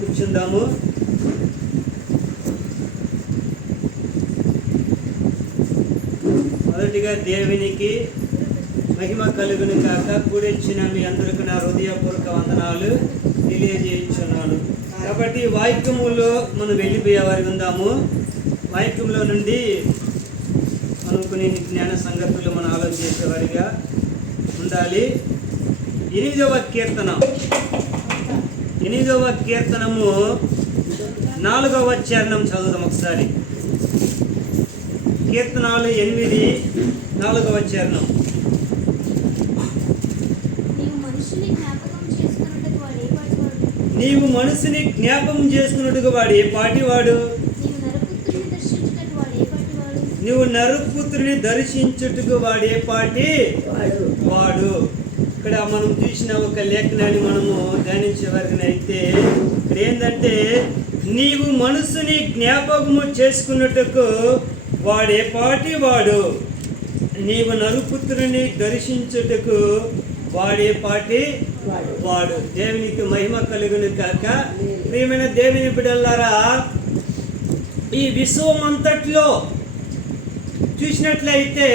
కూర్చుందాము. మొదటిగా దేవునికి మహిమ కలుగును కాక. కూడిచ్చిన మీ అందరికీ నా హృదయపూర్వక వందనాలు తెలియజేయించున్నాను. కాబట్టి వాక్యములో మనం వెళ్ళిపోయేవారి ఉందాము. వాక్యంలో నుండి మనం కొన్ని జ్ఞాన సంగతులు మనం ఆలోచించేవారిగా ఉండాలి. 8వ కీర్తనము 4వ చరణం చదువుదాం ఒకసారి. కీర్తనాలు 8 4వ చరణం. నీవు మనుషుని జ్ఞాపకం చేసుకున్నట్టుగా వాడు ఏ పాటి వాడు? నువ్వు నరపుత్రుని దర్శించుటకు వాడు ఏ పాటి వాడు? ఇక్కడ మనం చూసిన ఒక లేఖనాన్ని మనము ధ్యానించే వరకు అయితే ఇక్కడ ఏంటంటే, నీవు మనసుని జ్ఞాపకము చేసుకున్నట్టుకు వాడే పాటి వాడు, నీవు నరుపుత్రుని దర్శించుటకు వాడే పాటి వాడు. దేవునికి మహిమ కలుగును కాక. ప్రియమైన దేవుని బిడ్డలారా, ఈ విశ్వం అంతట్లో చూసినట్లయితే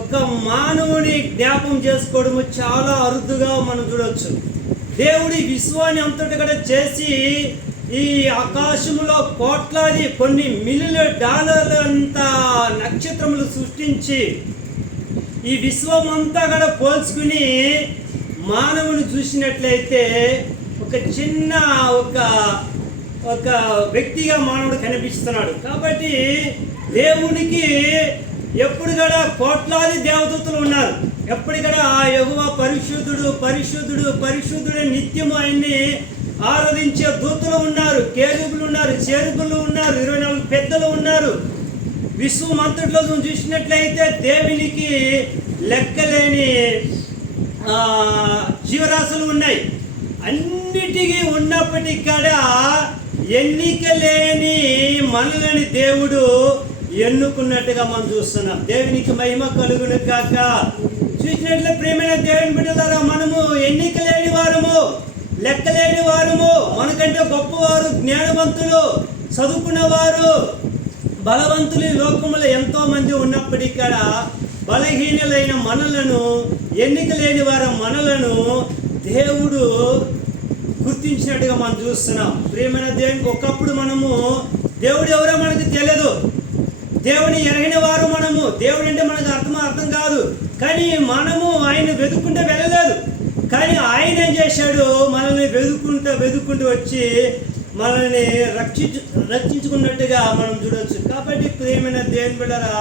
ఒక మానవుని జ్ఞాపకం చేసుకోవడము చాలా అరుదుగా మనం చూడవచ్చు. దేవుడి విశ్వాన్ని అంతటి కూడా చేసి ఈ ఆకాశంలో కోట్లాది కొన్ని మిలియన్ల డాలర్ల అంత నక్షత్రములు సృష్టించి ఈ విశ్వం అంతా కూడా పోల్చుకుని మానవుని చూసినట్లయితే ఒక చిన్న ఒక వ్యక్తిగా మానవుడు కనిపిస్తున్నాడు. కాబట్టి దేవునికి ఎప్పుడు కూడా కోట్లాది దేవదూతలు ఉన్నారు. ఎప్పుడు కూడా యెహోవా పరిశుద్ధుడు పరిశుద్ధుడు పరిశుద్ధుడు నిత్యము ఆయన్ని ఆరాధించే దూతలు ఉన్నారు, కేరుబులు ఉన్నారు, చెరుబులు ఉన్నారు, 24 పెద్దలు ఉన్నారు. విశ్వం అంతట్లో చూసినట్లయితే దేవునికి లెక్కలేని జీవరాశులు ఉన్నాయి. అన్నిటికీ ఉన్నప్పటికీ కూడా ఎన్నిక లేని మనలని దేవుడు ఎన్నుకున్నట్టుగా మనం చూస్తున్నాం. దేవునికి మహిమ కలుగును కాక. చూసినట్లే ప్రియమైన దేవుని బిడ్డలారా, మనము ఎన్నిక లేని వారము, లెక్కలేని వారము, మనకంటే గొప్పవారు, జ్ఞానవంతులు, చదువుకున్నవారు, బలవంతులు ఈ లోకంలో ఎంతో మంది ఉన్నప్పటికీ కూడా బలహీనులైన మనలను, ఎన్నిక లేని వారి మనలను దేవుడు గుర్తించినట్టుగా మనం చూస్తున్నాం. ప్రియమైన దేవునికి ఒకప్పుడు మనము దేవుడు ఎవరో మనకు తెలియదు, దేవుని ఎరగిన వారు మనము. దేవుడు అంటే మనకు అర్థం కాదు. కానీ మనము ఆయన వెతుక్కుంటే వెళ్ళలేదు. కానీ ఆయన ఏం చేశాడు, మనల్ని వెతుక్కుంటూ వచ్చి మనల్ని రక్షించుకున్నట్టుగా మనం చూడవచ్చు. కాబట్టి ప్రియమైన దేవుని బిడ్డలారా,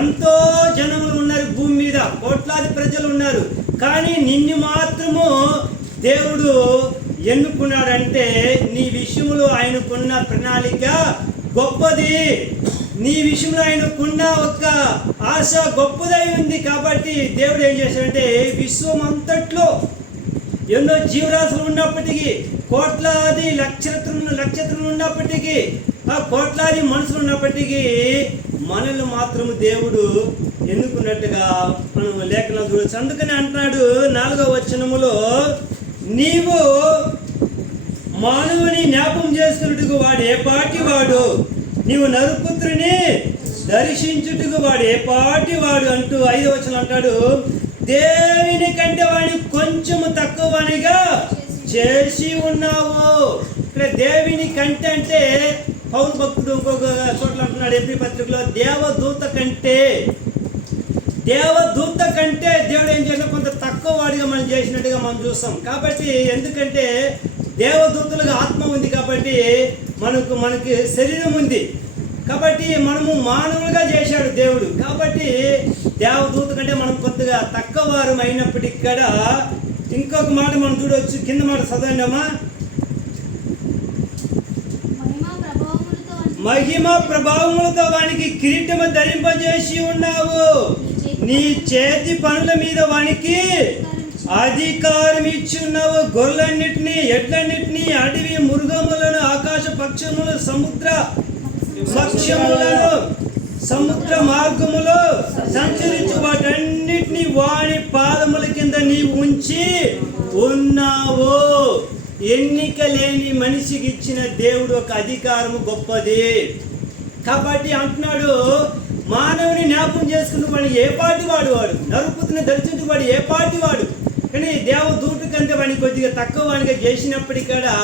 ఎంతో జనములు ఉన్నారు భూమి మీద, కోట్లాది ప్రజలు ఉన్నారు. కానీ నిన్ను మాత్రము దేవుడు ఎన్నుకున్నాడంటే నీ విషయంలో ఆయనకున్న ప్రణాళిక గొప్పది. నీ విషయంలో ఆయనకున్న ఒక ఆశ గొప్పదై ఉంది. కాబట్టి దేవుడు ఏం చేశాడంటే, విశ్వం అంతట్లో ఎన్నో జీవరాశులు ఉన్నప్పటికీ, కోట్లాది నక్షత్రములు ఉన్నప్పటికీ, ఆ కోట్లాది మనుషులు ఉన్నప్పటికీ మనల్ని మాత్రము దేవుడు ఎన్నుకున్నట్టుగా మనం లేఖనాలు చూడవచ్చు. అందుకని అంటున్నాడు 4వ వచనములో, నీవు మానవుని జ్ఞాపకం చేసుకున్నట్టుకు వాడు ఏ పాటి వాడు, నీవు నరుపుత్రుని దర్శించుటకు వాడు ఏ పాటి వాడు అంటూ 5వ వచనం అంటాడు, దేవుని కంటే వాడిని కొంచెము తక్కువనిగా చేసి ఉన్నావు. ఇక్కడ దేవుని కంటే అంటే పౌరు భక్తుడు ఇంకొక చోట్ల అంటున్నాడు, ఎబ్రీ పత్రికలో, దేవదూత కంటే దేవుడు ఏం చేసినా కొంత తక్కువ వాడిగా మనం చేసినట్టుగా మనం చూస్తాం. కాబట్టి ఎందుకంటే దేవదూతలుగా ఆత్మ ఉంది, కాబట్టి మనకి శరీరం ఉంది, కాబట్టి మనము మానవులుగా చేశాడు దేవుడు. కాబట్టి దేవదూత కంటే మనం కొద్దిగా తక్కువ వారం అయినప్పటికీ కూడా ఇంకొక మాట మనం చూడవచ్చు. కింద మాట చదవండమ్మా. మహిమ ప్రభావములతో వానికి కిరీటము ధరింపజేసి ఉన్నావు, నీ చేతి పనుల మీద వానికి అధికారం ఇచ్చున్నావు. గొర్రెలన్నిటినీ, ఎడ్లన్నిటినీ, అడవి మృగములను, ఆకాశ పక్షములు, సముద్ర మార్గములో సంచరించు వాటన్నిటినీ వాని పాదముల కింద నీవు ఉంచి ఉన్నావు. ఎన్నిక లేని మనిషికి ఇచ్చిన దేవుడు ఒక అధికారము గొప్పది. కాబట్టి అంటున్నాడు, మానవుని జ్ఞాపకం చేసుకున్న వాడు ఏ పాటి వాడు, నరుపుతున్న దర్శించు వాడు ఏ పాటి వాడు. కానీ దేవదూత కంటే వాడిని కొద్దిగా తక్కువ వాడిగా చేసినప్పటికీ కూడా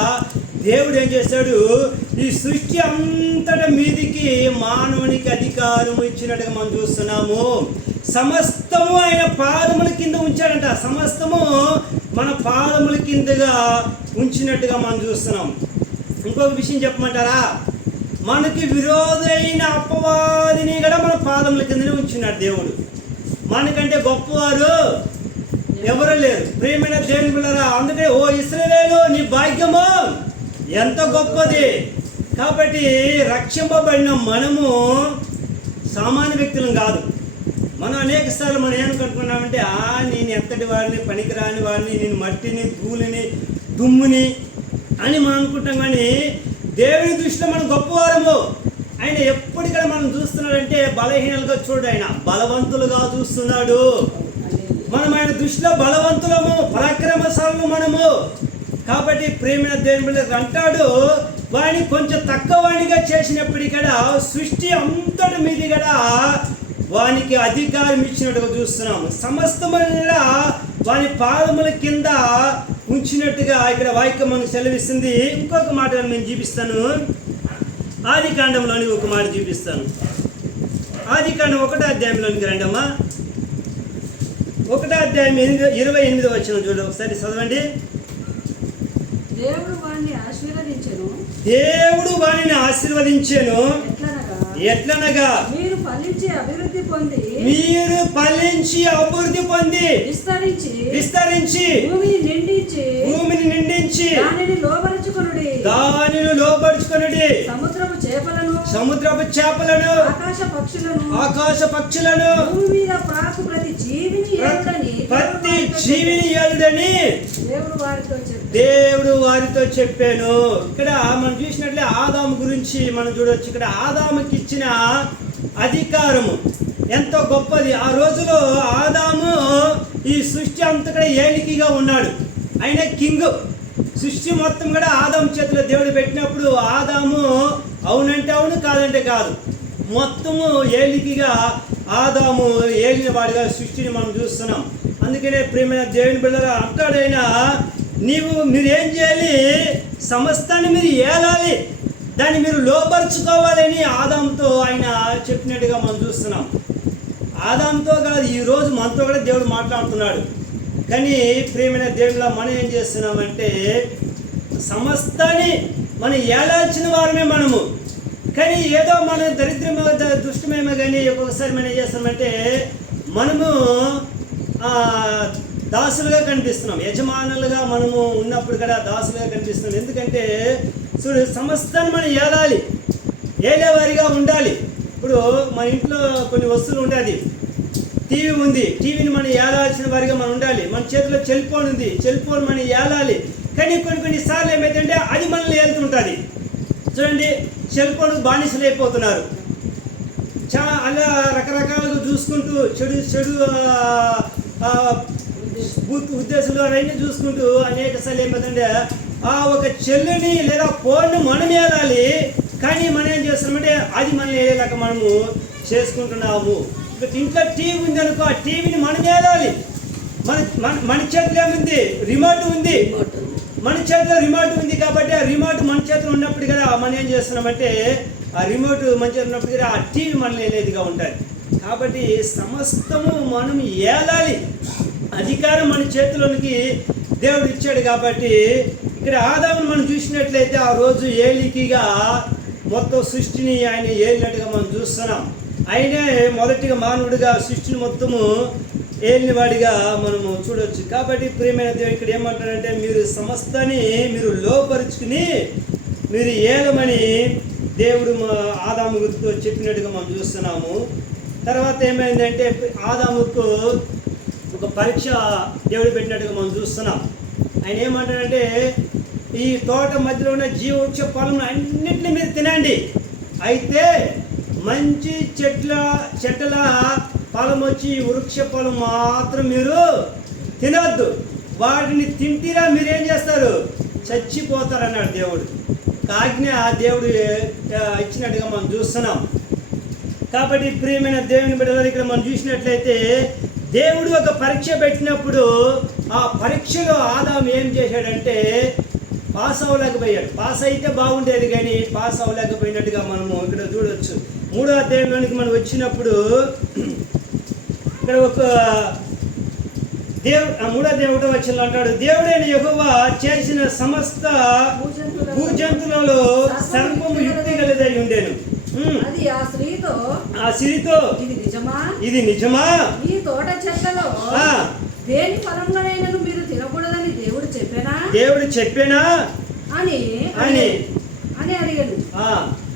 దేవుడు ఏం చేశాడు, ఈ సృష్టి అంతటా మీదికి మానవునికి అధికారం ఇచ్చినట్టుగా మనం చూస్తున్నాము. సమస్తము ఆయన పాదముల కింద ఉంచాడంట. సమస్తము మన పాదముల కిందగా ఉంచినట్టుగా మనం చూస్తున్నాం. ఇంకొక విషయం చెప్పమంటారా, మనకి విరోధైన అపవాదిని కూడా మన పాదముల కిందనే ఉంచున్నాడు దేవుడు. మనకంటే గొప్పవారు ఎవరు లేరు. ప్రియమైన దేవుని పిల్లరా, అందుకే ఓ ఇశ్రాయేలు నీ భాగ్యము ఎంత గొప్పది. కాబట్టి రక్షింపబడిన మనము సామాన్య వ్యక్తులం కాదు. మనం అనేక సార్లు మనం ఏమనుకుంటున్నామంటే, నేను ఎంతటి వాడిని, పనికిరాని వాడిని, నేను మట్టిని, ధూళిని, దుమ్ముని అని మనం అనుకుంటాం. కానీ దేవుని దృష్టిలో మనం గొప్పవారము. ఆయన ఎప్పటికైనా మనం చూస్తున్నాడంటే బలహీనలుగా చూడు, ఆయన బలవంతులుగా చూస్తున్నాడు. మనం ఆయన దృష్టిలో బలవంతులము, పరాక్రమశాలులు మనము. కాబట్టి ప్రేమైన దేవుని బిడ్డలు అంటాడు, వాడిని కొంచెం తక్కువ వాడిగా చేసినప్పటికీ కూడా సృష్టి అంతటి మీది కూడా వానికి అధికారం ఇచ్చినట్టుగా చూస్తున్నాము. సమస్తమైన వాని పాదముల కింద ఉంచినట్టుగా ఇక్కడ వాక్యం మనకు సెలవిస్తుంది. ఇంకొక మాట నేను చూపిస్తాను. ఆది కాండంలోని ఒక మాట చూపిస్తాను. ఆది కాండం 1వ అధ్యాయంలోనికి రండమ్మా. 1వ అధ్యాయం 28వ వచనం చూడండి, ఒకసారి చదవండి. దేవుడు వాణ్ణి ఆశీర్వదించెను. దేవుడు వాణిని ఆశీర్వదించెను. ఎట్లనగా మీరు ఫలించి అభివృద్ధి పొంది, మీరు ఫలించి అభివృద్ధి పొంది విస్తరించి భూమిని నిండించి దానిని లోబరుచుకొనుడి. సముద్రపు చేపలను ఆకాశ పక్షులను భూమి మీద ప్రాకు ప్రతి జీవిని ఏలుడని దేవుడు వారితో చెప్పాను. ఇక్కడ మనం చూసినట్లే ఆదాము గురించి మనం చూడవచ్చు. ఇక్కడ ఆదాముకి ఇచ్చిన అధికారము ఎంతో గొప్పది. ఆ రోజులో ఆదాము ఈ సృష్టి అంతటా ఏలికిగా ఉన్నాడు. ఆయన కింగ్. సృష్టి మొత్తం కూడా ఆదాము చేతిలో దేవుడు పెట్టినప్పుడు ఆదాము అవునంటే అవును, కాదంటే కాదు, మొత్తము ఏలికిగా ఆదాము ఏలిన వాడిగా సృష్టిని మనం చూస్తున్నాం. అందుకనే ప్రియమైన దేవుని బిడ్డలారా అంటాడైనా, మీరేం చేయాలి, సమస్తాన్ని మీరు ఏలాలి, దాన్ని మీరు లోపరుచుకోవాలని ఆదాముతో ఆయన చెప్పినట్టుగా మనం చూస్తున్నాం. ఆదాముతో కాదు, ఈరోజు మనతో కూడా దేవుడు మాట్లాడుతున్నాడు. కానీ ప్రియమైన దేవుడిలా మనం ఏం చేస్తున్నామంటే, సమస్తాన్ని మనం ఏలాల్సిన వారమే మనము. కానీ ఏదో మన దరిద్రమో దుష్టమేమో కానీ ఒక్కొక్కసారి మనం ఏం చేస్తామంటే, మనము దాసులుగా కనిపిస్తున్నాం. యజమానులుగా మనము ఉన్నప్పుడు కూడా దాసులుగా కనిపిస్తున్నాం. ఎందుకంటే చూడు, సమస్తాన్ని మనం ఏలాలి, ఏలేవారిగా ఉండాలి. ఇప్పుడు మన ఇంట్లో కొన్ని వస్తువులు ఉండాలి. టీవీ ఉంది, టీవీని మనం ఏలాల్సిన వారిగా మనం ఉండాలి. మన చేతిలో సెల్ ఫోన్ ఉంది, సెల్ ఫోన్ మనం ఏలాలి. కానీ కొన్నిసార్లు ఏమైతుందంటే అది మనల్ని ఏలుతుంటుంది. చూడండి, సెల్ ఫోన్ బానిసలు అయిపోతున్నారు. అలా రకరకాలుగా చూసుకుంటూ చెడు ఉద్దేశాలు అవన్నీ చూసుకుంటూ అనేక సార్లు ఏమైందంటే ఒక చెల్లుని లేదా ఫోన్ను మనం ఏలాలి. కానీ మనం ఏం చేస్తున్నామంటే అది మనం ఏలేలాక మనము చేసుకుంటున్నాము. ఇంట్లో టీవీ ఉంది అనుకో, ఆ టీవీని మనం ఏలాలి. మన చేతిలో ఏముంది, రిమోట్ ఉంది. మన చేతిలో రిమోట్ ఉంది కాబట్టి ఆ రిమోట్ మన చేతిలో ఉన్నప్పుడు కదా మనం ఏం చేస్తున్నామంటే ఆ రిమోట్ మన చేతిలో ఉన్నప్పుడు కదా ఆ టీవీ మనల్ని ఏలేదిగా ఉంటుంది. కాబట్టి సమస్తము మనం ఏలాలి. అధికారం మన చేతిలోనికి దేవుడు ఇచ్చాడు. కాబట్టి ఇక్కడ ఆదామును మనం చూసినట్లయితే ఆ రోజు ఏలికిగా మొత్తం సృష్టిని ఆయన ఏలినట్టుగా మనం చూస్తున్నాం. ఆయనే మొదటిగా మానవుడిగా సృష్టిని మొత్తము ఏలిన వాడిగా మనము చూడవచ్చు. కాబట్టి ప్రియమైన దేవుడు ఇక్కడ ఏమంటాడంటే, మీరు సమస్తాన్ని మీరు లోపరుచుకుని మీరు ఏలమని దేవుడు ఆదాముతో చెప్పినట్టుగా మనం చూస్తున్నాము. తర్వాత ఏమైందంటే ఆదాముకు ఒక పరీక్ష దేవుడు పెట్టినట్టుగా మనం చూస్తున్నాం. ఆయన ఏమంటాడంటే, ఈ తోట మధ్యలో ఉన్న జీవవృక్ష ఫలం అన్నింటినీ మీరు తినండి, అయితే మంచి చెట్ల ఫలం వచ్చి వృక్ష ఫలం మాత్రం మీరు తినద్దు. వాటిని తింటిరా మీరేం చేస్తారు, చచ్చిపోతారన్నాడు దేవుడు. ఆజ్ఞ దేవుడు ఇచ్చినట్టుగా మనం చూస్తున్నాం. కాబట్టి ప్రియమైన దేవుని బిడ్డల ఇక్కడ మనం చూసినట్లయితే దేవుడు ఒక పరీక్ష పెట్టినప్పుడు ఆ పరీక్షలో ఆదాము ఏం చేశాడంటే పాస్ అవ్వలేకపోయాడు. పాస్ అయితే బాగుండేది కానీ పాస్ అవ్వలేకపోయినట్టుగా మనము ఇక్కడ చూడవచ్చు. 3వ అధ్యాయంలోనికి మనం వచ్చినప్పుడు ఇక్కడ ఒక 3వ అధ్యాయం 1వ వచనంలో అంటాడు, దేవుడైన యెహోవా చేసిన సమస్త భూజంతులలో సర్పము యుక్తి గలదై ఉండేను. అది ఆ స్త్రీతో ఇది నిజమా ఈ తోట చెట్లలో దేని ఫలంలోనైనా మీరు తినకూడదని దేవుడు చెప్పేనా అని అడిగాడు.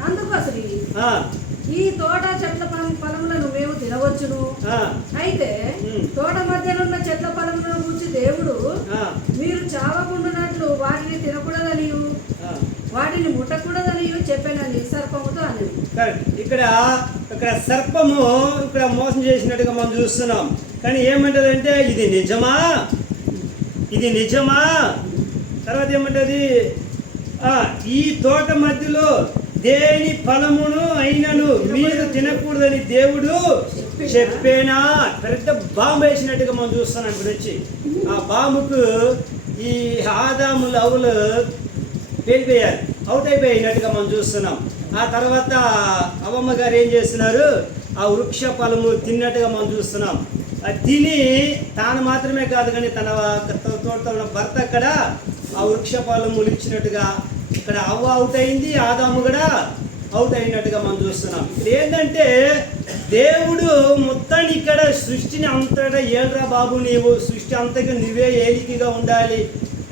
అందుకు ఆ స్త్రీ, ఈ తోట చెట్ల ఫలములను మేము తినవచ్చును, అయితే తోట మధ్యనున్న చెట్ల ఫలములను గురించి దేవుడు మీరు చావకుండానట్లు వాటిని తినకూడదని వాటిని ముట్టకూడదని చెప్పానని సర్పముతో అని. ఇక్కడ సర్పము ఇక్కడ మోసం చేసినట్టుగా మనం చూస్తున్నాం. కానీ ఏమంటదంటే ఇది నిజమా తర్వాత ఏమంటది, ఈ తోట మధ్యలో దేని ఫలమును అయినను మీరు తినకూడదని దేవుడు చెప్పేనా. పెద్ద బాంబు వేసినట్టుగా మనం చూస్తున్నాం. ఇప్పుడు వచ్చి ఆ బాంబుకు ఈ ఆదాములు అవులు వెళ్ళిపోయారు, అవుట్ అయిపోయినట్టుగా మనం చూస్తున్నాం. ఆ తర్వాత అవ్వమ్మ గారు ఏం చేస్తున్నారు, ఆ వృక్ష ఫలము తిన్నట్టుగా మనం చూస్తున్నాం. తిని తాను మాత్రమే కాదు కానీ తన తోటతో ఉన్న భర్త అక్కడ ఆ వృక్ష ఫలములు ఇచ్చినట్టుగా ఇక్కడ అవ్వ అవుట్ అయింది, ఆదాము కూడా అవుట్ అయినట్టుగా మనం చూస్తున్నాం. ఇక్కడ ఏంటంటే దేవుడు మొత్తాన్ని ఇక్కడ సృష్టిని అంతటా ఏడ్రా బాబు నీవు సృష్టి అంతగా నువ్వే ఏలికగా ఉండాలి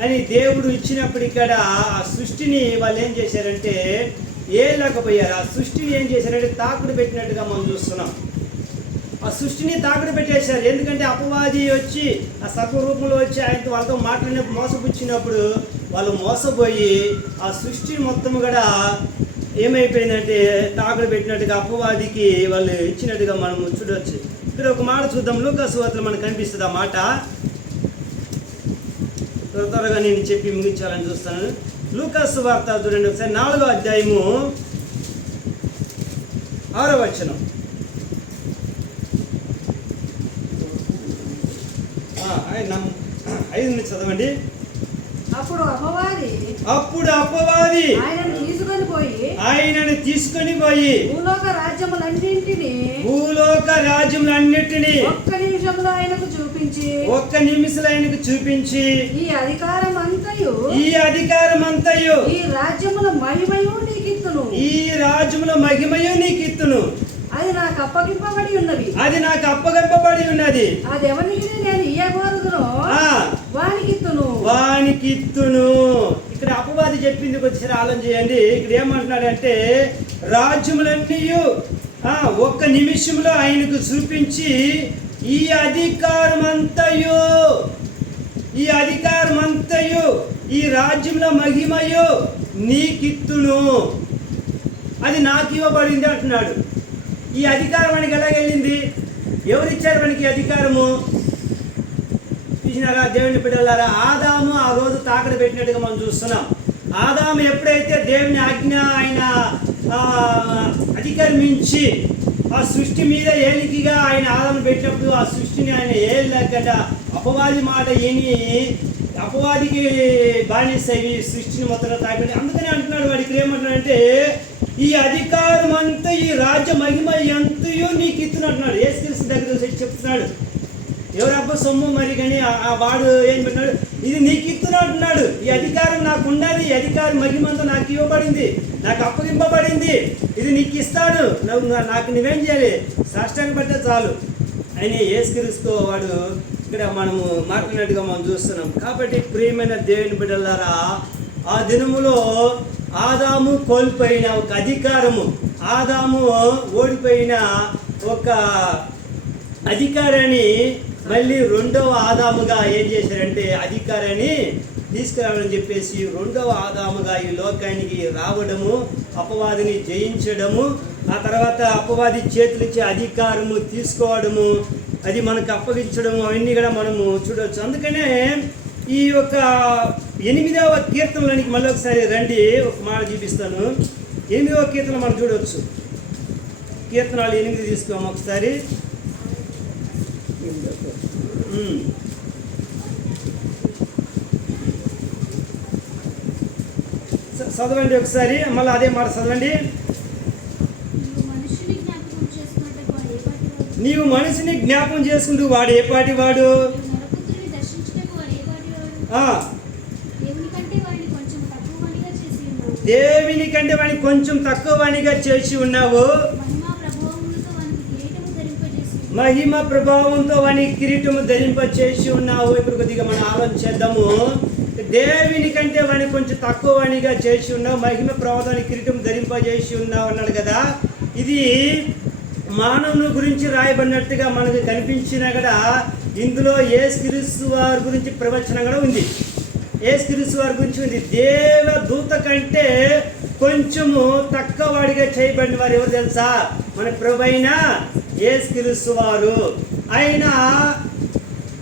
అని దేవుడు ఇచ్చినప్పుడు ఇక్కడ ఆ సృష్టిని వాళ్ళు ఏం చేశారంటే ఏలేకపోయారు. ఆ సృష్టిని ఏం చేశారంటే తాకుడు పెట్టినట్టుగా మనం చూస్తున్నాం. ఆ సృష్టిని తాకుడు పెట్టేశారు. ఎందుకంటే అపవాది వచ్చి ఆ సర్వరూపంలో వచ్చి ఆయనతో వాళ్ళతో మాట్లాడినప్పుడు మోసపుచ్చినప్పుడు వాళ్ళు మోసపోయి ఆ సృష్టి మొత్తం కూడా ఏమైపోయిందంటే తాకుడు పెట్టినట్టుగా అపవాదికి వాళ్ళు ఇచ్చినట్టుగా మనం చూడవచ్చు. ఇక్కడ ఒక మాట చూద్దాం, లూకాసు వార్తలో మనకు కనిపిస్తుంది ఆ మాట. త్వరగా నేను చెప్పి ముగించాలని చూస్తాను. లూకాసు వార్త చూడండి ఒకసారి, 4వ అధ్యాయము 6వ వచనం. 5 నుంచి చదవండి. అప్పుడు అపవాది ఆయనను తీసుకొని పోయి భూలోక రాజ్యములన్నిటినీ ఒక్క నిమిషంలో ఆయనకు చూపించి ఈ అధికారం అంతయు ఈ రాజ్యముల మహిమయు నీకిత్తును అది నాకు అప్పగింపబడి ఉన్నది అది ఎవరికి నేను ఇయ్యకూడదునో వానికిత్తును. ఇక్కడ అపవాది చెప్పింది కొద్దిసారి ఆలోచన చేయండి. ఇక్కడ ఏమంటున్నాడంటే రాజ్యములన్నీ ఒక్క నిమిషంలో ఆయనకు చూపించి ఈ అధికారమంతయు ఈ రాజ్యముల మహిమయు నీకిత్తును, అది నాకు ఇవ్వబడింది అంటున్నాడు. ఈ అధికారం మనకి ఎలాగెళ్ళింది? ఎవరిచ్చారు మనకి అధికారము? చూసినారా దేవుని బిడ్డలారా, ఆదాము ఆ రోజు తాకడ పెట్టినట్టుగా మనం చూస్తున్నాం. ఆదాము ఎప్పుడైతే దేవుని ఆజ్ఞ ఆయన అధికరించి ఆ సృష్టి మీద ఏలికిగా ఆయన ఆదాము పెట్టినప్పుడు ఆ సృష్టిని ఆయన ఏళ్ళకుండా అపవాది మాట ఏని అపవాదికి బానిసవి సృష్టిని మొత్తంగా తాకడి. అందుకని అంటున్నాడు వాడు ఇక్కడ ఏమంటున్నాడంటే ఈ అధికారం అంతా ఈ రాజ్య మహిమ ఎంతయో నీకు ఇస్తున్నట్టున్నాడు. యేసుక్రీస్తు దగ్గర చెప్తున్నాడు. ఎవరబ్బ సొమ్ము మరి కానీ ఆ వాడు ఏం పెట్టినాడు, ఇది నీకు ఇస్తున్నట్టున్నాడు. ఈ అధికారం నాకు ఉన్నది, ఈ అధికారం మహిమంతా నాకు ఇవ్వబడింది, నాకు అప్పగింపబడింది, ఇది నీకు ఇస్తాను, నాకు నువ్వేం చేయాలి, సాష్టాంగ పడితే చాలు అని యేసుక్రీస్తు వాడు ఇక్కడ మనము మాట్లాడినట్టుగా మనం చూస్తున్నాం. కాబట్టి ప్రియమైన దేవుని బిడ్డలారా, ఆ దినములో ఆదాము కోల్పోయిన ఒక అధికారము, ఆదాము ఓడిపోయిన ఒక అధికారాన్ని మళ్ళీ 2వ ఆదాముగా ఏం చేశారంటే అధికారాన్ని తీసుకురావాలని చెప్పేసి 2వ ఆదాముగా ఈ లోకానికి రావడము, అపవాదిని జయించడము, ఆ తర్వాత అపవాది చేతులిచ్చే అధికారము తీసుకోవడము, అది మనకు అప్పగించడము, అవన్నీ కూడా మనము చూడవచ్చు. అందుకనే ఈ యొక్క 8వ కీర్తనలోనికి మళ్ళీ ఒకసారి రండి, ఒక మాట చూపిస్తాను. 8వ కీర్తన మనం చూడవచ్చు. కీర్తనాలు 8 తీసుకోము ఒకసారి. చదవండి ఒకసారి, మళ్ళీ అదే మాట చదవండి. నీవు మనిషిని జ్ఞాపకం చేసుకుంటూ వాడు ఏ పాటి వాడు? దేవుని కంటే వాడిని కొంచెం తక్కువ వాణిగా చేసి ఉన్నావు. మహిమ ప్రభావంతో వాని కిరీటము ధరింపచేసి ఉన్నావు. ఇప్పుడు కొద్దిగా మనం ఆలోచన చేద్దాము. దేవుని కంటే వాడిని కొంచెం తక్కువ వాణిగా చేసి ఉన్నావు, మహిమ ప్రభావాన్ని కిరీటం ధరింపజేసి ఉన్నావు అన్నాడు కదా. ఇది మానవుని గురించి రాయబడినట్టుగా మనకు కనిపించినా కూడా ఇందులో యేసుక్రీస్తు వారి గురించి ప్రవచనం కూడా ఉంది. యేసుక్రీస్తు వారి గురించి ఉంది. దేవదూత కంటే కొంచెము తక్కువ వాడిగా చేయబడిన వారు ఎవరు తెలుసా? మన ప్రభువైన యేసుక్రీస్తు వారు. ఆయన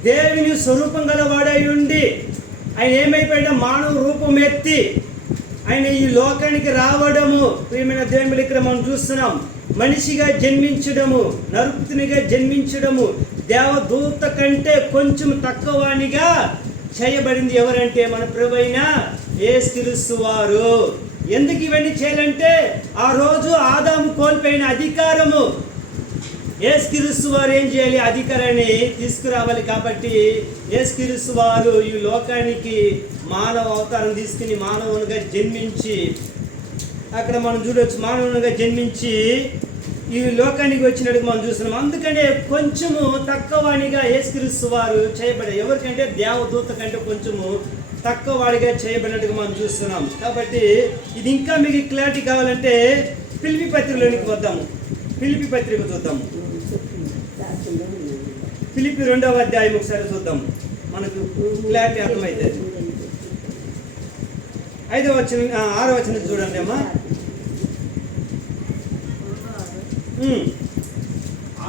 దేవుని స్వరూపం గలవాడై ఉండి ఆయన ఏమైపోయినా మానవ రూపం ఎత్తి ఆయన ఈ లోకానికి రావడము, ప్రియమైన దేవుని ఇక్కడ మనం చూస్తున్నాం. మనిషిగా జన్మించడము, నరుకుతునిగా జన్మించడము, దేవదూత కంటే కొంచెం తక్కువనిగా చేయబడింది. ఎవరంటే మన ప్రభువైన యేసుక్రీస్తు వారు. ఎందుకు ఇవన్నీ చేయాలంటే ఆ రోజు ఆదాము కోల్పోయిన అధికారము యేసుక్రీస్తు వారు ఏం చేయాలి? అధికారాన్ని తీసుకురావాలి. కాబట్టి యేసుక్రీస్తు వారు ఈ లోకానికి మానవ అవతారం తీసుకుని మానవునిగా జన్మించి, అక్కడ మనం చూడవచ్చు, మానవునిగా జన్మించి ఈ లోకానికి వచ్చినట్టుగా మనం చూస్తున్నాం. అందుకనే కొంచెము తక్కువనిగా యేసుక్రీస్తు వారు చేయబడారు. ఎవరికంటే దేవదూత కంటే కొంచెము తక్కువ వాడిగా చేయబడినట్టుగా మనం చూస్తున్నాం. కాబట్టి ఇది ఇంకా మీకు క్లారిటీ కావాలంటే ఫిలిప్పీ పత్రికలోనికి వద్దాము. ఫిలిప్పీ పత్రిక చూద్దాము. ఫిలిప్పీ 2వ అధ్యాయం ఒకసారి చూద్దాం, మనకు క్లారిటీ అర్థమైతే. 5వ వచనం 6వ వచనం చూడండి అమ్మా.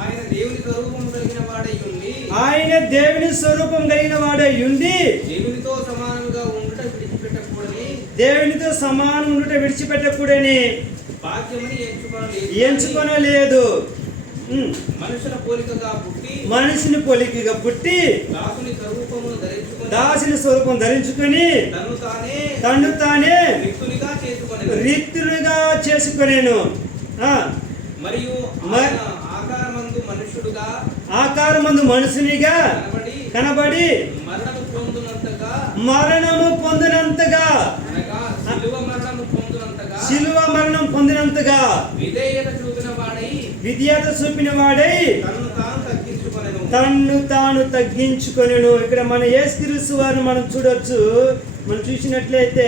ఆయన దేవుని స్వరూపం కలిగిన వాడై ఉండి, ఆయన దేవుని స్వరూపం కలిగిన వాడై ఉండి దేవునితో సమానంగా ఉండుట విడిచిపెట్టకూడని, దేవునితో సమానం ఉండుట విడిచిపెట్టకూడని భాగ్యమని ఎంచుకొనలేదు. మనుషుల పోలికగా పుట్టి, మనిషిని పోలికగా పుట్టి దాసుని స్వరూపం ధరించుకొని తన్ను తానే రిక్తునిగా చేసుకొనేను. మరియు ఆకారమందు మనుషునిగా కనబడి మరణము పొందినంతగా శిలువ మరణం పొందినంతగా విధేయత చూపిన వాడై తన్ను తాను తగ్గించుకొనెను. ఇక్కడ మన యేసుక్రీస్తు వారిని మనం చూడొచ్చు. మనం చూసినట్లయితే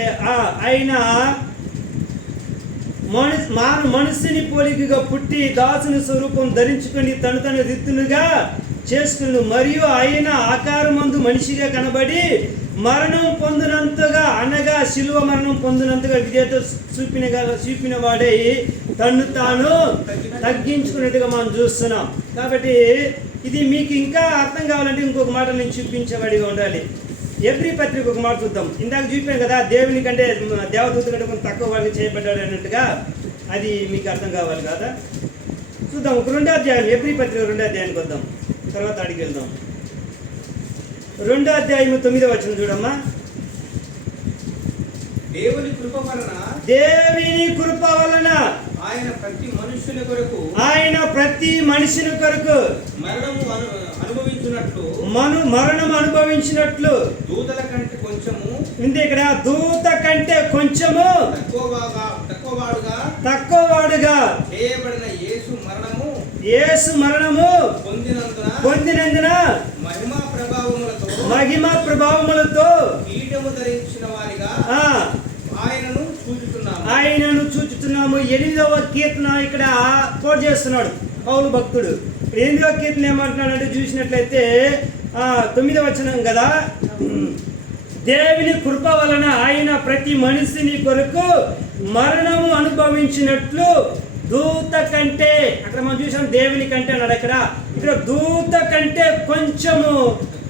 ఆయన మనుషుని పోలికగా పుట్టి దాసుని స్వరూపం ధరించుకొని తను తను రిత్తునుగా చేసుకును. మరియు ఆయన ఆకారమందు మనిషిగా కనబడి మరణం పొందినంతగా, అనగా శిలువ మరణం పొందినంతగా విధేయత చూపిన వాడై తను తాను తగ్గించుకున్నట్టుగా మనం చూస్తున్నాం. కాబట్టి ఇది మీకు ఇంకా అర్థం కావాలంటే ఇంకొక మాట నేను చూపించేవాడిగా ఉండాలి. ఎబ్రీ పత్రిక ఒక మాట చూద్దాం. ఇందాక చూపాను కదా, దేవుని కంటే దేవదూత కంటే కొంచెం తక్కువ వాడికి చేయబడ్డాడు అన్నట్టుగా. అది మీకు అర్థం కావాలి కదా. చూద్దాం. ఒక 2వ అధ్యాయం, ఎబ్రీ పత్రిక 2వ అధ్యాయానికి వద్దాం, తర్వాత అడిగి వెళ్దాం. 2వ అధ్యాయం 9వ వచనం చూడమ్మా. దేవుని కృప వలన ఆయన ప్రతి మనుషుని కొరకు మరణం అనుభవించినట్లు దూతల కంటే కొంచెము, ఉంది ఇక్కడ, దూత కంటే కొంచెము తక్కువవాడుగా చేయబడిన యేసు మరణము పొందినందున మహిమ ప్రభావములతో కిరీటము ధరించిన వారిగా ఆయనను చూచుతున్నాము. 8వ కీర్తన ఇక్కడ కోట్ చేస్తున్నాడు పౌలు భక్తుడు. 8వ కీర్తన ఏమంటున్నాడంటే చూసినట్లయితే 9వ వచనం కదా, దేవుని కృప వలన ఆయన ప్రతి మనిషిని కొరకు మరణము అనుభవించినట్లు దూత కంటే, అక్కడ మనం చూసాం దేవుని కంటే అన్నాడు. ఇక్కడ దూత కంటే కొంచెము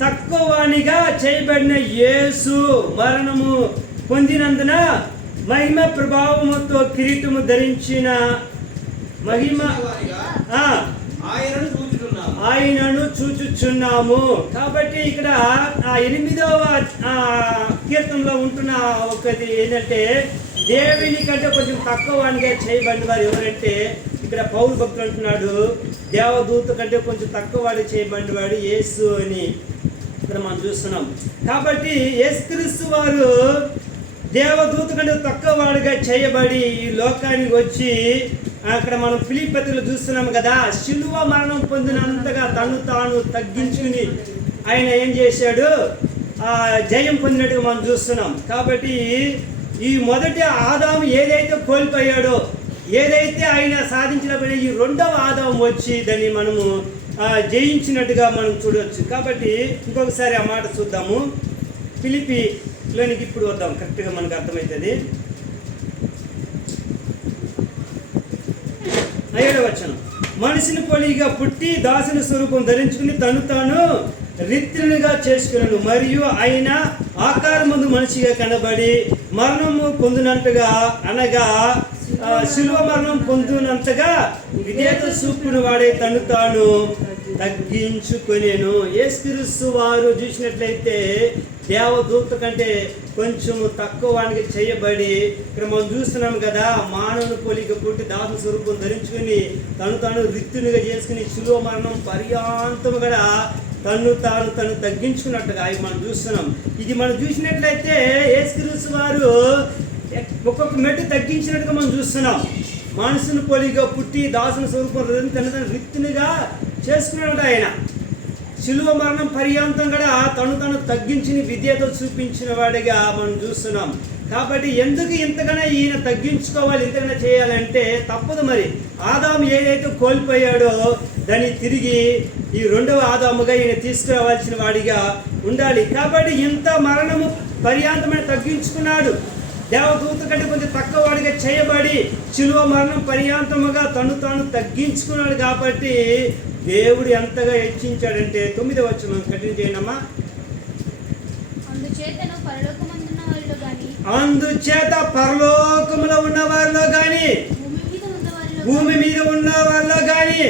తక్కువనిగా చేయబడిన యేసు మరణము పొందినందున మహిమ ప్రభావముతో కిరీటము ధరించిన మహిమ వారిగా ఆ, ఆయనను చూచుచున్నాము. ఆయనను చూచుచున్నాము. కాబట్టి ఇక్కడ ఆ 8వ కీర్తనలో ఉంటున్న ఒకటి ఏంటంటే దేవుని కంటే కొంచెం తక్కువగా చేయబడిన వారు ఎవరంటే ఇక్కడ పౌలు భక్తులు అంటున్నాడు, దేవదూత కంటే కొంచెం తక్కువవాడు చేయబడిన వాడు యేసు అని ఇక్కడ మనం చూస్తున్నాం. కాబట్టి యేసుక్రీస్తు వారు దేవదూత కంటే తక్కువవాడుగా చేయబడి ఈ లోకానికి వచ్చి అక్కడ మనం ఫిలిప్పీ పత్రికలో చూస్తున్నాం కదా, శిలువ మరణం పొందినంతగా తను తాను తగ్గించుకుని ఆయన ఏం చేశాడు, జయం పొందినట్టుగా మనం చూస్తున్నాం. కాబట్టి ఈ మొదటి ఆదాము ఏదైతే కోల్పోయాడో, ఏదైతే ఆయన సాధించినప్పుడు ఈ రెండవ ఆదాము వచ్చి దాన్ని మనము జయించినట్టుగా మనం చూడవచ్చు. కాబట్టి ఇంకొకసారి ఆ మాట చూద్దాము. ఫిలిప్పీలోనికి ఇప్పుడు వద్దాం, కరెక్ట్గా మనకు అర్థమవుతుంది. 7వ వచనం, మనిషిని పోలిగా పుట్టి దాసుని స్వరూపం ధరించుకుని తను తాను రిత్రునిగా చేసుకున్నాను, మరియు ఆయన ఆకారమందు మనిషిగా కనబడి మరణము పొందినట్టుగా, అనగా శిలువ మరణం పొందినంతగా విధేయత చూపుని వాడే తను తాను తగ్గించుకొనేను. యేసుక్రీస్తు వారు చూసినట్లయితే దేవదూత కంటే కొంచెం తక్కువనికి చేయబడి ఇక్కడ మనం చూస్తున్నాం కదా, మానవుని పోలిక పుట్టి దాసు స్వరూపం ధరించుకుని తను తాను రిత్తునిగా చేసుకుని శిలువ మరణం పర్యాంతము కూడా తను తగ్గించుకున్నట్టుగా అవి మనం చూస్తున్నాం. ఇది మనం చూసినట్లయితే యేసుక్రీస్తు వారు ఒక్కొక్క మెట్టు తగ్గించినట్టుగా మనం చూస్తున్నాం. మనుషుని పోలిగా పుట్టి దాసుని స్వరూపం తను రిత్తునిగా చేసుకున్నాడు. ఆయన శిలువ మరణం పర్యాంతం కూడా తను తగ్గించి విధేయత చూపించిన వాడిగా మనం చూస్తున్నాం. కాబట్టి ఎందుకు ఇంతగానో ఈయన తగ్గించుకోవాలి, ఇంతగానో చేయాలంటే తప్పదు. మరి ఆదాము ఏదైతే కోల్పోయాడో దాన్ని తిరిగి ఈ రెండవ ఆదాముగా ఈయన తీసుకురావాల్సిన వాడిగా ఉండాలి. కాబట్టి ఇంత మరణము పర్యాంతమైన తగ్గించుకున్నాడు. దేవదూత కంటే కొంచెం తక్కువ వాడిగా చేయబడి శిలువ మరణం పర్యాంతముగా తాను తగ్గించుకున్నాడు. కాబట్టి దేవుడు ఎంతగా హెచ్చించాడంటే 9వ వచనం కంటిన్యూ చేయండి అమ్మా. అందుచేత పరలోకములో ఉన్న వారిలో గాని, భూమి మీద ఉన్న వారిలో గాని,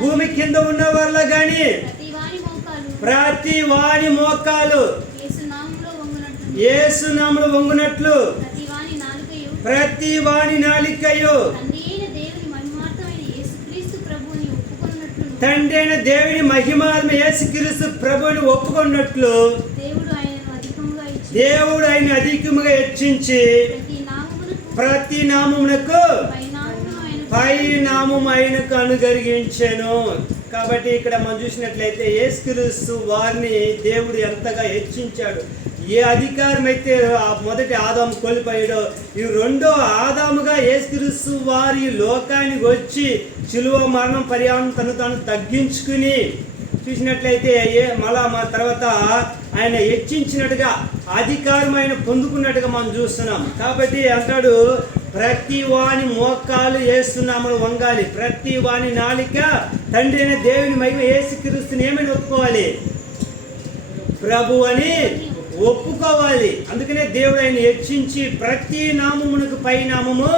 భూమి కింద ఉన్న వారిలో గాని ప్రతి వాని మోకాలు యేసు నామములో వంగునట్లు ప్రతి వాని నాలికయు తండ్రి అయిన దేవుని మహిమాత్మ యేసుక్రీస్తు ప్రభువుని ఒప్పుకున్నట్లు దేవుడు ఆయన అధికముగా హెచ్చించి ప్రతి నామమునకు పై నామము ఆయనకు అనుగ్రహించెను. కాబట్టి ఇక్కడ మనం చూసినట్లయితే యేసుక్రీస్తు వారిని దేవుడు ఎంతగా హెచ్చించాడు. ఏ అధికారం అయితే మొదటి ఆదాము కోల్పోయాడో ఈ రెండో ఆదాముగా యేసుక్రీస్తు వారి లోకానికి వచ్చి శిలువ మరణం పర్యాంతం తాను తగ్గించుకుని చూసినట్లయితే మళ్ళా మా తర్వాత ఆయన హెచ్చించినట్టుగా అధికారం ఆయన పొందుకున్నట్టుగా మనం చూస్తున్నాం. కాబట్టి అంటాడు ప్రతి వాని మోకాలు యేసునామములో వంగాలి, ప్రతి వాని నాలిక తండ్రి అయిన దేవుని మహిమ యేసుక్రీస్తుని ఏమని ఒప్పుకోవాలి, ప్రభు అని ఒప్పుకోవాలి. అందుకనే దేవుడు ఆయన హెచ్చించి ప్రతి నామమునకు పై నామము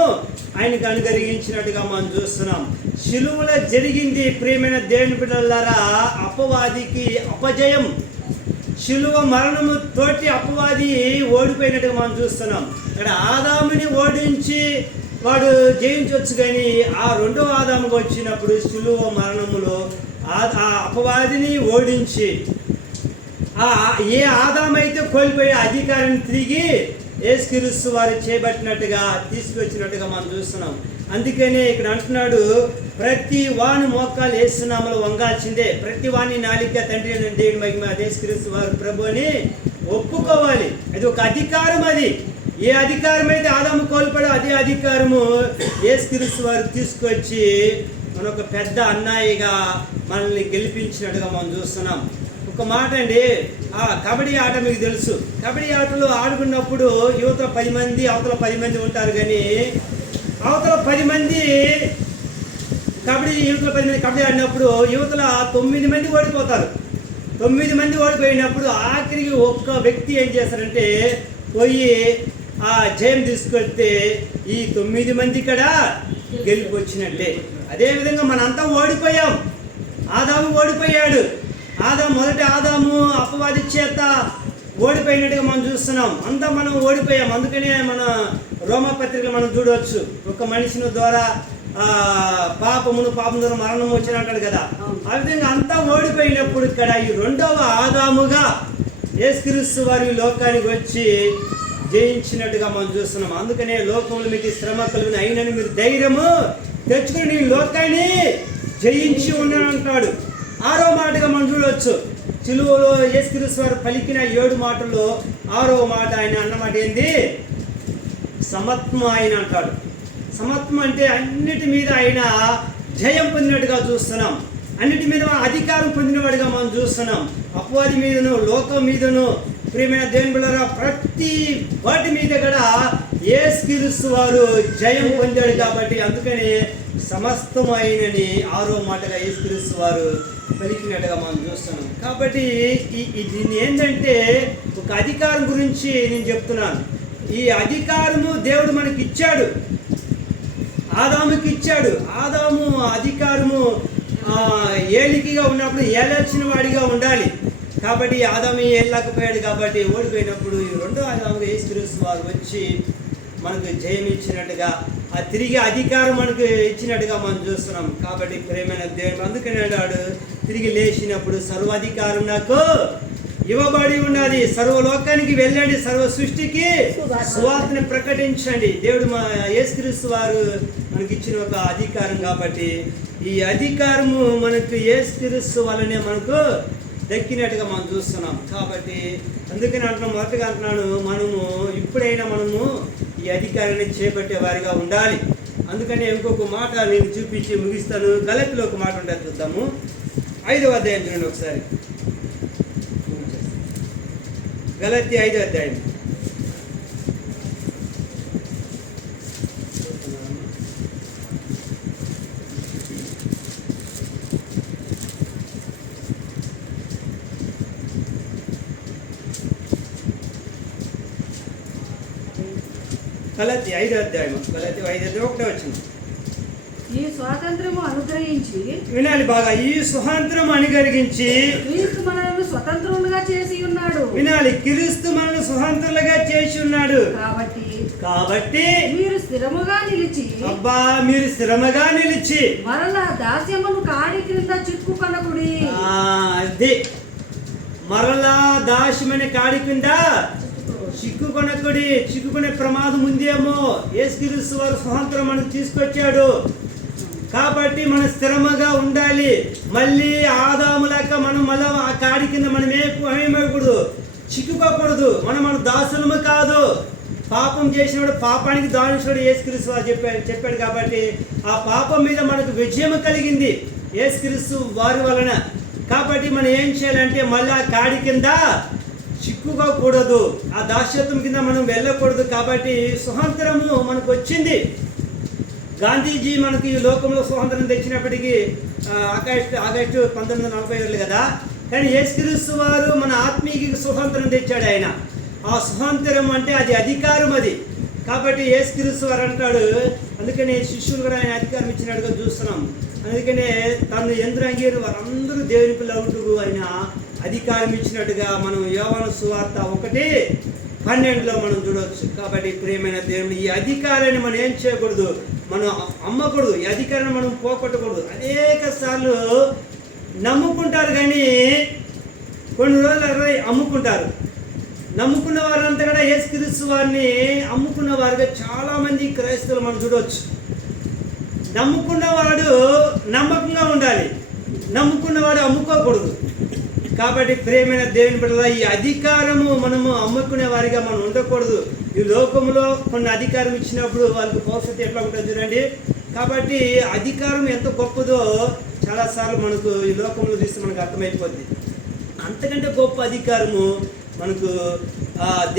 ఆయనకు అనుగ్రహించినట్టుగా మనం చూస్తున్నాం. శిలువలో జరిగింది ప్రియమైన దేవుని బిడ్డలారా, అపవాదికి అపజయం. శిలువ మరణము తోటి అపవాది ఓడిపోయినట్టుగా మనం చూస్తున్నాం. ఇక్కడ ఆదాముని ఓడించి వాడు జయించవచ్చు, కానీ ఆ రెండవ ఆదాముగా వచ్చినప్పుడు శిలువ మరణములో ఆ అపవాదిని ఓడించి ఏ ఆదామైతే కోల్పోయే అధికారాన్ని తిరిగి యేసుక్రీస్తు వారు చేపట్టినట్టుగా తీసుకొచ్చినట్టుగా మనం చూస్తున్నాం. అందుకనే ఇక్కడ అంటున్నాడు ప్రతి వాని మోకాలు యేసునామములో వంగాల్సిందే, ప్రతి వాని నాలిక తండ్రి అయిన దేవుని మహిమ యేసుక్రీస్తు వారు ప్రభు అని ఒప్పుకోవాలి. అది ఒక అధికారం. అది ఏ అధికారం అయితే ఆదాము కోల్పోయాడో అదే అధికారము యేసుక్రీస్తు వారు తీసుకొచ్చి మన ఒక పెద్ద అన్నయ్యగా మనల్ని గెలిపించినట్టుగా మనం చూస్తున్నాం. ఒక మాట అండి, కబడ్డీ ఆట మీకు తెలుసు. కబడ్డీ ఆటలో ఆడుకున్నప్పుడు యువతల 10 మంది అవతల 10 మంది ఉంటారు, కానీ అవతల 10 మంది యువతల 10 మంది కబడ్డీ ఆడినప్పుడు యువతల 9 మంది ఓడిపోతారు. 9 మంది ఓడిపోయినప్పుడు ఆఖరికి ఒక్క వ్యక్తి ఏం చేస్తారంటే పోయి ఆ జయం తీసుకొస్తే ఈ 9 మంది కూడా గెలుపు వచ్చినట్టే. అదేవిధంగా మనంతా ఓడిపోయాం. ఆదాము ఓడిపోయాడు. మొదటి ఆదాము అపవాది చేత ఓడిపోయినట్టుగా మనం చూస్తున్నాం. అంతా మనం ఓడిపోయాం. అందుకనే మన రోమపత్రికలు మనం చూడవచ్చు, ఒక మనిషిని ద్వారా పాపం ద్వారా మరణం వచ్చిన అంటాడు కదా. ఆ విధంగా అంతా ఓడిపోయినప్పుడు ఇక్కడ ఈ రెండవ ఆదాముగా యేసుక్రీస్తు వారి లోకానికి వచ్చి జయించినట్టుగా మనం చూస్తున్నాం. అందుకనే లోకంలో మీకు శ్రమ కలుగున అయినని మీరు ధైర్యము తెచ్చుకుని నీ లోకాన్ని జయించి ఉన్నానంటాడు. 6వ మాటగా మనం చూడవచ్చు, సిలువలో యేసుక్రీస్తు వారు పలికిన 7 మాటల్లో 6వ మాట ఆయన అన్నమాట ఏంది? సమత్వం ఆయన అంటాడు. సమత్వం అంటే అన్నిటి మీద ఆయన జయం పొందినట్టుగా చూస్తున్నాం. అన్నిటి మీద అధికారం పొందినవాడిగా మనం చూస్తున్నాం. అపవాది మీదను, లోకం మీదను, ప్రియమైన దేవుని బిడ్డలారా, ప్రతి వాటి మీద కూడా యేసుక్రీస్తు వారు జయం పొందాడు. కాబట్టి అందుకని సమస్తం ఆయనని 6వ మాటగా యేసుక్రీస్తు వారు పలికినట్టుగా మనం చూస్తున్నాం. కాబట్టి దీన్ని ఏంటంటే ఒక అధికారం గురించి నేను చెప్తున్నాను. ఈ అధికారము దేవుడు మనకి ఇచ్చాడు, ఆదాముకి ఇచ్చాడు. ఆదాము అధికారము ఏలికిగా ఉన్నప్పుడు ఏలాల్సిన వాడిగా ఉండాలి. కాబట్టి ఆదాము ఏళ్ళకపోయాడు కాబట్టి ఓడిపోయినప్పుడు ఈ రెండో ఆదాముగా యేసుక్రీస్తు వారు వచ్చి మనకు జయం ఇచ్చినట్టుగా, తిరిగి అధికారం మనకు ఇచ్చినట్టుగా మనం చూస్తున్నాం. కాబట్టి ప్రేమైన దేవుడు అందుకని అన్నాడు, తిరిగి లేచినప్పుడు సర్వాధికారం నాకు ఇవ్వబడి ఉన్నది, సర్వలోకానికి వెళ్ళండి, సర్వ సృష్టికి సువార్తని ప్రకటించండి. దేవుడు మా యేసుక్రీస్తు వారు మనకి ఇచ్చిన ఒక అధికారం. కాబట్టి ఈ అధికారము మనకు యేసుక్రీస్తు వల్లనే మనకు దక్కినట్టుగా మనం చూస్తున్నాం. కాబట్టి అందుకని అంటున్నాం, మొదటగా అంటున్నాను, మనము ఇప్పుడైనా మనము ఈ అధికారాన్ని చేపట్టే వారిగా ఉండాలి. అందుకని ఇంకొక మాట నేను చూపించి ముగిస్తాను. గలతీలో ఒక మాట ఉంటుంది, చూద్దాము. 5వ అధ్యాయం చూడండి ఒకసారి. గలతీ 5వ అధ్యాయం. గలతీ 5వ అధ్యాయం. గలతీ 5:1 వచ్చింది. ఈ స్వాతంత్రము అనుగ్రహించి, వినాలి బాగా, ఈ స్వాతంత్రం అనుగ్రహించి క్రీస్తు మనల్ని స్వతంత్రులుగా చేసి ఉన్నాడు. వినాలి, క్రీస్తు మనల్ని స్వతంత్రులుగా చేసి ఉన్నాడు. కాబట్టి మీరు స్థిరముగా నిలిచి, మీరు స్థిరముగా నిలిచి మరలా దాస్యమును కాడి క్రింద చిక్కుకొనకుడి. అది మరలా దాస్యమైన కాడి కింద చిక్కుకునే ప్రమాదం ఉందేమో. యేసుక్రీస్తు వారు స్వాతంత్రం మనకు తీసుకొచ్చాడు. కాబట్టి మనం స్థిరముగా ఉండాలి. మళ్ళీ ఆదాము లెక్క మనం మళ్ళీ ఆ కాడి కింద మనం ఏమేమకూడదు, చిక్కుకోకూడదు. మన దాసులము కాదు. పాపం చేసినప్పుడు పాపానికి దానిస్తుడు యేసుక్రీస్తు వారు చెప్పాడు. కాబట్టి ఆ పాపం మీద మనకు విజయం కలిగింది యేసుక్రీస్తు వారి వలన. కాబట్టి మనం ఏం చేయాలంటే మళ్ళీ ఆ కాడి కింద చిక్కుకోకూడదు, ఆ దాస్యత్వం కింద మనం వెళ్ళకూడదు. కాబట్టి స్వాతంత్రము మనకు వచ్చింది. గాంధీజీ మనకి ఈ లోకంలో స్వాతంత్రం తెచ్చినప్పటికీ ఆగస్టు 1947 కదా. కానీ యేసుక్రీస్తు వారు మన ఆత్మీయ స్వాతంత్రం తెచ్చాడు ఆయన. ఆ స్వాతంత్రం అంటే అది అధికారం అది. కాబట్టి యేసుక్రీస్తు వారు అంటాడు, అందుకనే శిష్యులు కూడా ఆయన అధికారం ఇచ్చినట్టుగా చూస్తున్నాం. అందుకనే తను ఎందరు వారందరూ దేవుని పిల్లలు ఆయన అధికారం ఇచ్చినట్టుగా మనం యోహాను సువార్త 1:12 మనం చూడవచ్చు. కాబట్టి ప్రియమైన దేవుని ఈ అధికారాన్ని మనం ఏం చేయకూడదు, మనం అమ్మకూడదు. ఈ అధికారాన్ని మనం పోగొట్టకూడదు. అనేక సార్లు నమ్ముకుంటారు కానీ కొన్ని రోజులు అమ్ముకుంటారు. నమ్ముకున్న వారంతా కూడా యేసుక్రీస్తు వారిని అమ్ముకున్న వారుగా చాలామంది క్రైస్తవులు మనం చూడవచ్చు. నమ్ముకున్నవాడు నమ్మకంగా ఉండాలి, నమ్ముకున్నవాడు అమ్ముకోకూడదు. కాబట్టి ప్రియమైన దేవుని బిడ్డల ఈ అధికారము మనము అమ్ముకునే వారిగా మనం ఉండకూడదు. ఈ లోకంలో కొన్ని అధికారం ఇచ్చినప్పుడు వాళ్ళకి భవిష్యత్తు ఎట్లా ఉంటుంది చూడండి. కాబట్టి అధికారం ఎంత గొప్పదో చాలాసార్లు మనకు ఈ లోకంలో చూస్తే మనకు అర్థమైపోద్ది. అంతకంటే గొప్ప అధికారము మనకు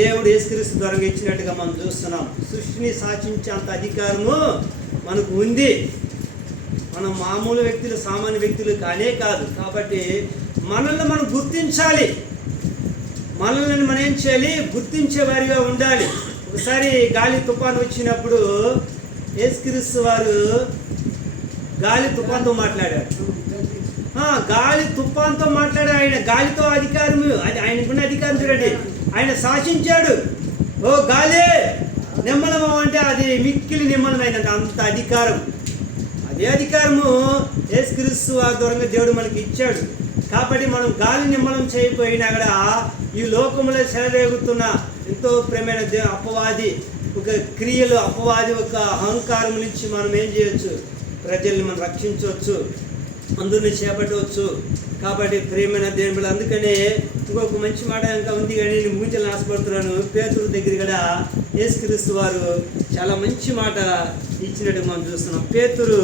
దేవుడు యేసుక్రీస్తు ద్వారా ఇచ్చినట్టుగా మనం చూస్తున్నాం. సృష్టిని శాసించే అంత అధికారము మనకు ఉంది. మనం మామూలు వ్యక్తులు, సామాన్య వ్యక్తులు కానే కాదు. కాబట్టి మనల్ని మనం గుర్తించాలి. మనల్ని మనం ఏం చేయాలి? గుర్తించే వారిగా ఉండాలి. ఒకసారి గాలి తుఫాను వచ్చినప్పుడు యేసుక్రీస్తు వారు గాలి తుఫాన్తో మాట్లాడారు. గాలి తుఫాన్తో మాట్లాడారు. ఆయన గాలితో అధికారం, అది ఆయనకున్న అధికారం చూడండి. ఆయన శాసించాడు. ఓ గాలి నిమ్మలమా అంటే అది మిక్కిలి నిమ్మలమైనది, అంత అధికారం. అదే అధికారము యేసుక్రీస్తు వారి ద్వారా దేవుడు మనకి ఇచ్చాడు. కాబట్టి మనం గాలి నిమ్మలం చేయకపోయినా కూడా ఈ లోకంలో చెలరేగుతున్న ఎంతో ప్రేమైన అపవాది ఒక క్రియలు, అపవాది ఒక అహంకారం నుంచి మనం ఏం చేయొచ్చు? ప్రజల్ని మనం రక్షించవచ్చు, అందరిని చేపట్టవచ్చు. కాబట్టి ప్రేమైన దేవుడు, అందుకనే ఇంకొక మంచి మాట ఇంకా ఉంది, కానీ నేను ముగించాలని ఆశపడుతున్నాను. పేతురు దగ్గర కూడా యేసుక్రీస్తు వారు చాలా మంచి మాట ఇచ్చినట్టు మనం చూస్తున్నాం. పేతురు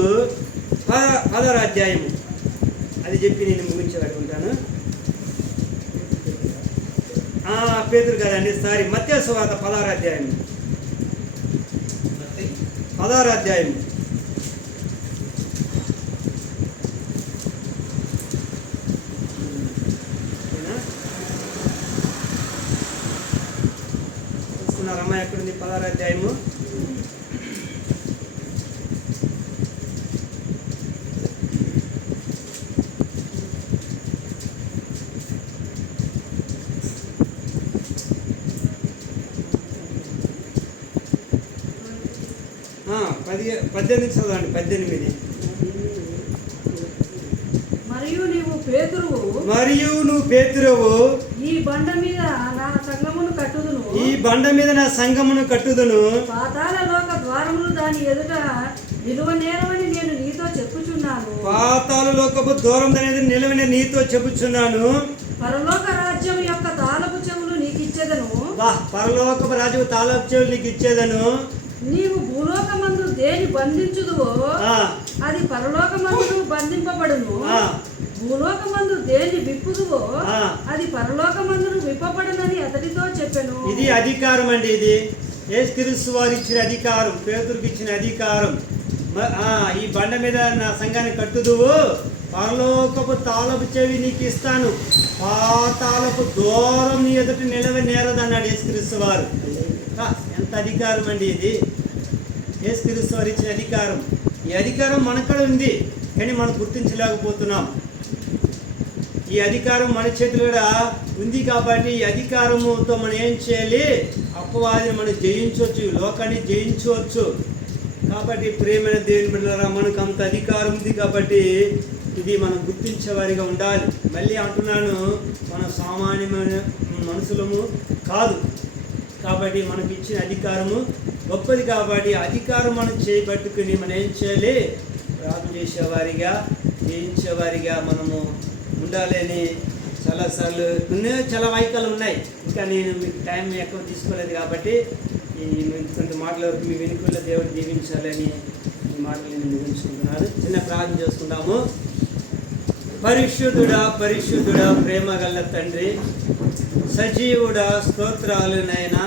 16వ అధ్యాయము అది చెప్పి నేను ముగించాలనుకుంటాను. పేతురు కదండి, సారీ, మత్తయి సువార్త 16వ అధ్యాయం. 16వ అధ్యాయం చూస్తున్నారమ్మా, ఎక్కడుంది? 16వ అధ్యాయము. పద్దెనిమిది చదవండి. 18. మరియు నువ్వు పేతురువు ఈ బండ మీద నా సంఘమును కట్టుదును, ఈ బండ మీద నా సంఘమును కట్టుదును. పాతాళ లోక ద్వారములు దాని ఎదుట నిలువనేరవని నేను నీతో చెప్పుచున్నాను. పాతాళ లోకపు దూరం అనేది నిలవని నీతో చెప్పుచున్నాను. పరలోక రాజ్యం యొక్క తాళపు చెవులు నీకు ఇచ్చేదను. పరలోకపు రాజ్యపు తాళపు చెవులు నీకు ఇచ్చేదను. నీవు భూలోకమందు దేని బంధించుదువో అది పరలోకమందు బంధింపబడును. భూలోకమందు దేని విప్పుదువో అది పరలోకమందు విప్పబడునని అతడితో చెప్పెను. ఇది అధికారం అండి. ఇది యేసుక్రీస్తు వారు ఇచ్చిన అధికారం, పేతురుకి ఇచ్చిన అధికారం. ఈ బండ మీద నా సంఘాన్ని కట్టుదువు, పరలోకపు తాళపు చెవి నీకు ఇస్తాను, పాతాళపు దూరం నీ ఎదుటి నిలవ నేరదన్నాడు యేసుక్రీస్తు వారు. ఎంత అధికారం అండి ఇది! యేసుక్రీస్తు వారు ఇచ్చిన అధికారం. ఈ అధికారం మనక్కడ ఉంది, కానీ మనం గుర్తించలేకపోతున్నాం. ఈ అధికారం మన చేతిలో కూడా ఉంది. కాబట్టి ఈ అధికారముతో మనం ఏం చేయాలి? అపవాదిని మనం జయించవచ్చు, లోకాన్ని జయించవచ్చు. కాబట్టి ప్రేమైన దేవుని బిడ్డలారా, మనకు అంత అధికారం ఉంది. కాబట్టి ఇది మనం గుర్తించేవారిగా ఉండాలి. మళ్ళీ అంటున్నాను, మన సామాన్యమైన మనుషులము కాదు. కాబట్టి మనకి ఇచ్చిన అధికారము గొప్పది. కాబట్టి అధికారం మనం చేయబట్టుకుని మనం ఏం చేయాలి? ప్రార్థన చేసేవారిగా, జయించేవారిగా మనము ఉండాలని చాలాసార్లు చాలా వాక్యాలు ఉన్నాయి. ఇంకా నేను మీకు టైం ఎక్కువ తీసుకోలేదు కాబట్టి ఈ కొంత మాటల వరకు మీ వెనుకల్లో దేవుడు దీవించాలని ఈ మాటలు నేను ముగించుకుంటున్నాను. చిన్న ప్రార్థన చేసుకుంటాము. పరిశుద్ధుడా, పరిశుద్ధుడా, ప్రేమ గల తండ్రి, సజీవుడా, స్తోత్రాలు నాయనా.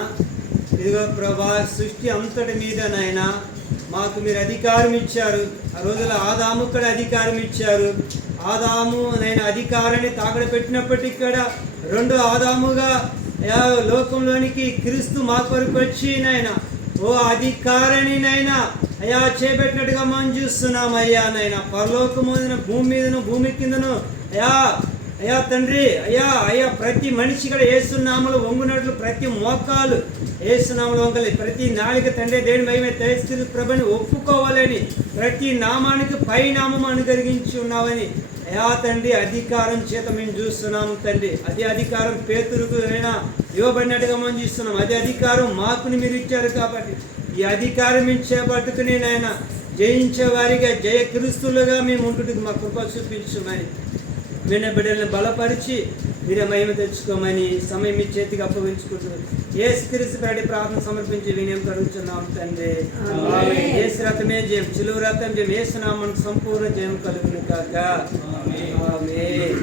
ఇదిగో ప్రభా, సృష్టి అంతటి మీద నాయనా మాకు మీరు అధికారం ఇచ్చారు. ఆ రోజుల్లో ఆదాము కూడా అధికారం ఇచ్చారు. ఆదాము నేను అధికారాన్ని తాకడ పెట్టినప్పటికీ కూడా రెండో ఆదాముగా లోకంలోనికి క్రీస్తు మా కొరకు వచ్చి నాయన ఓ అధికారాన్ని నాయన అయ్యా చేపెట్టినట్టుగా మనం చూస్తున్నాం. అయ్యా నాయన పరలోకము భూమి మీదను భూమి కిందను అయ్యా తండ్రి, అయ్యా ప్రతి మనిషి కూడా యేసునామములో వంగునట్లు ప్రతి మోకాలు యేసునామములో వంగలి, ప్రతి నాలుక తండ్రి దేని భయమే యేసు ప్రభుని ఒప్పుకోవాలని ప్రతి నామానికి పై నామం అనుగరించి ఉన్నావని అయ్యా తండ్రి అధికారం చేత మేము చూస్తున్నాము తండ్రి. అదే అధికారం పేతురుకు అయినా ఇవ్వబడినట్టుగా మనం చూస్తున్నాం. అదే అధికారం మాకుని మీరు ఇచ్చారు. కాబట్టి ఈ అధికారం మేము చేపట్టుకుని నాయన జయించే వారిగా జయ క్రీస్తులుగా మేము ఉంటున్నది మా కృప చూపించమని వినే బిడ్డలను బలపరిచి మీరే మహిమ తెచ్చుకోమని సమయం మీ చేతికి అప్పగించుకుంటూ యేసుక్రీస్తు పేరిట ప్రార్థన సమర్పించి వినయం కలుగుతున్నాం తండ్రి. యేసు రథమే జయం, చిలువ రథం జయం, యేసు నామమునకు సంపూర్ణ జయం కలుగును కాక. ఆమేన్.